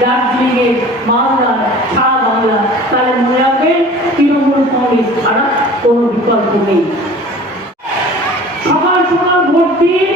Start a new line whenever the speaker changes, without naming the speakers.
দার্জিলিংয়ের মালদার সারা বাংলা তাহলে মনে রাখবেন তৃণমূল কংগ্রেস ছাড়া কোনো বিকল্প নেই। সকাল সকাল ভোট দিয়ে